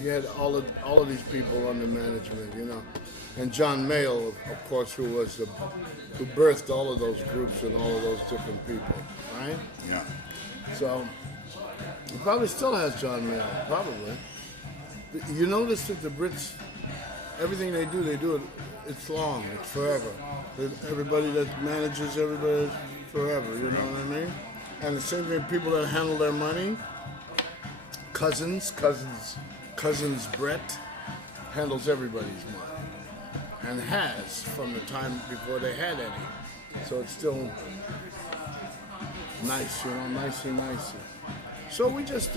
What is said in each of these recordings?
He had all of these people under management, and John Mayall, of course, who birthed all of those groups and all of those different people, right? Yeah. So he probably still has John Mayall, probably. You notice that the Brits, everything they do it. It's long, it's forever. Everybody that manages everybody forever. You know what I mean? And the same thing, people that handle their money. Cousins Brett handles everybody's money and has from the time before they had any. So it's still nice, nicey. So we just,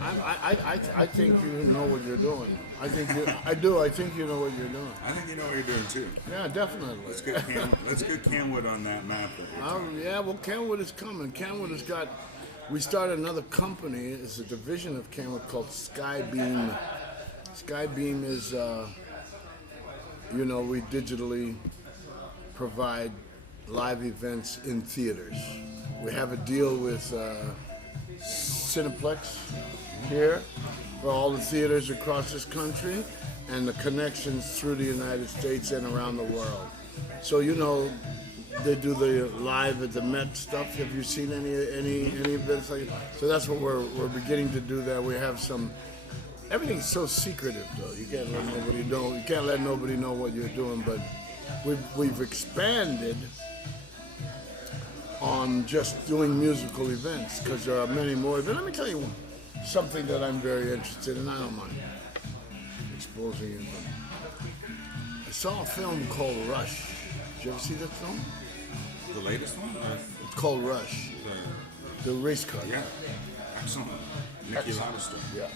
I think you know what you're doing. I think you know what you're doing. I think you know what you're doing too. Yeah, definitely. Let's get Kenwood on that map. Yeah, well, Kenwood is coming. Kenwood has got. We started another company. It's a division of Kenwood called Skybeam. Skybeam is, we digitally provide live events in theaters. We have a deal with Cineplex here for all the theaters across this country and the connections through the United States and around the world. So, they do the live at the Met stuff. Have you seen any events like that? So that's what we're beginning to do there. We have some. Everything's so secretive though. You can't let nobody know. You can't let nobody know what you're doing. But we've expanded on just doing musical events because there are many more. But let me tell you something that I'm very interested in. I don't mind exposing it. I saw a film called Rush. Did you ever see that film? The latest one? It's called Rush. The race car. Yeah. Excellent. Nicky Lauda story. Yeah.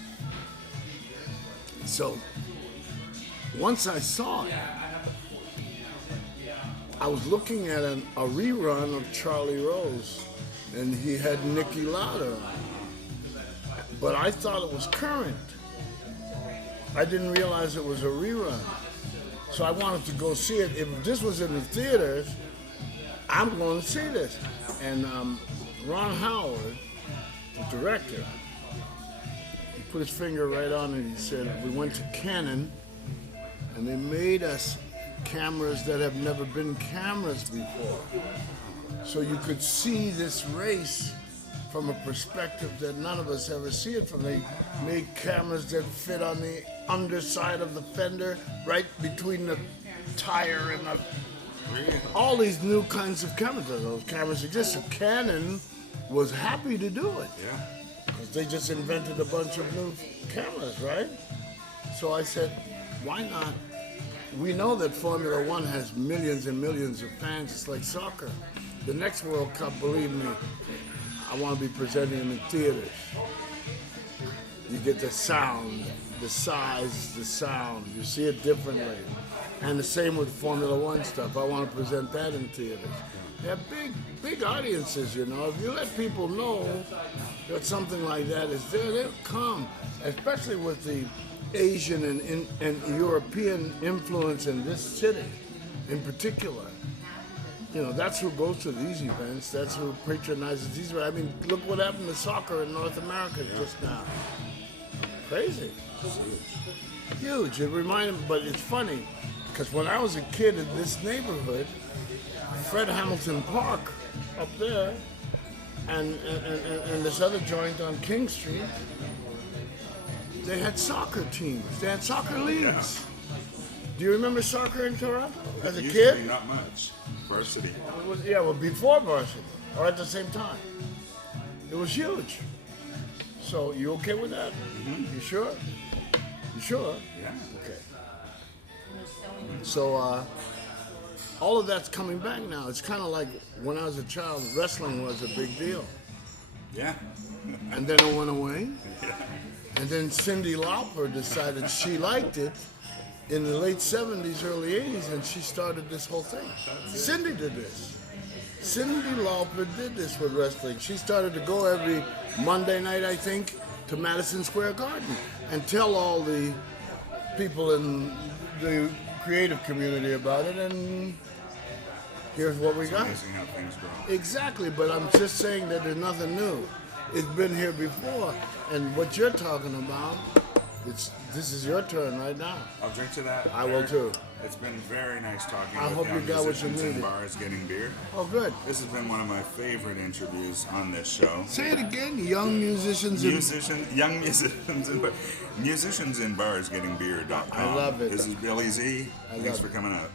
So, once I saw it, I was looking at a rerun of Charlie Rose, and he had Nicky Lauda on. But I thought it was current. I didn't realize it was a rerun. So I wanted to go see it. If this was in the theaters, I'm going to see this. And Ron Howard, the director, he put his finger right on it. He said, we went to Canon, and they made us cameras that have never been cameras before. So you could see this race from a perspective that none of us ever see it from. They made cameras that fit on the underside of the fender, right between the tire and all these new kinds of cameras. Those cameras exist. So Canon was happy to do it. Yeah. Because they just invented a bunch of new cameras, right? So I said, why not? We know that Formula One has millions and millions of fans. It's like soccer. The next World Cup, believe me, I want to be presenting them in theaters. You get the sound, the size, the sound. You see it differently. And the same with Formula One stuff. I want to present that in theaters. They have big audiences, If you let people know that something like that is there, they'll come. Especially with the Asian and European influence in this city in particular. That's who goes to these events. That's who patronizes these. I mean, look what happened to soccer in North America just now. Crazy. Huge. It reminded me, but it's funny, because when I was a kid in this neighborhood, Fred Hamilton Park up there, and this other joint on King Street, they had soccer teams. They had soccer leagues. Yeah. Do you remember soccer in Toronto as a kid? Not much. Varsity. Before varsity, or at the same time. It was huge. So, you okay with that? Mm-hmm. You sure? You sure? Yeah. Okay. So, all of that's coming back now. It's kind of like when I was a child, wrestling was a big deal. Yeah. And then it went away. Yeah. And then Cyndi Lauper decided she liked it in the late 70s, early 80s, and she started this whole thing. Cyndi did this. Cyndi Lauper did this with wrestling. She started to go every Monday night, I think, to Madison Square Garden and tell all the people in the creative community about it, and here's what we got. Amazing how things grow. Exactly, but I'm just saying that there's nothing new. it's been here before. And what you're talking about, this is your turn right now. I'll drink to that. I will too. It's been very nice talking I with hope young you got what you musicians in needed. bars getting beer. Oh, good. This has been one of my favorite interviews on this show. Say it again. Young musicians. Young musicians in bars getting beer.com. I love it. This is Billy Z. Thanks for coming out.